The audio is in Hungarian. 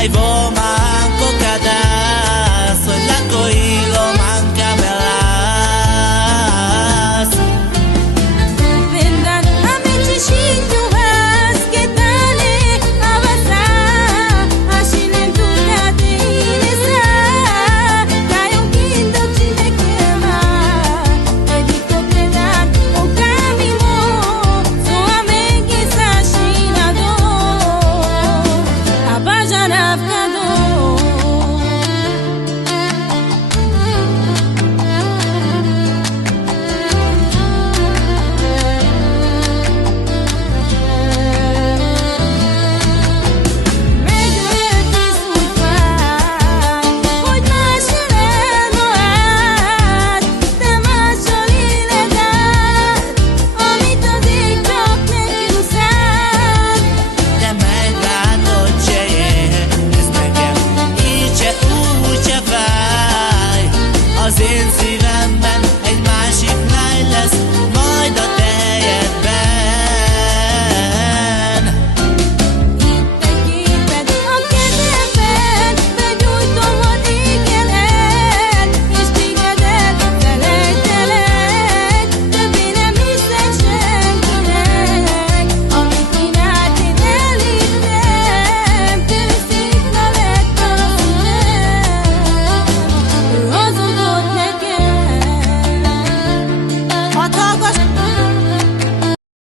Ay vo manco cada soy la coilo manca melas. Vendan a me chichinho has que tale avasa ashinen tu cadinesa caiu quindo te quema evito pegar o caminho sua mente sa chinado abajana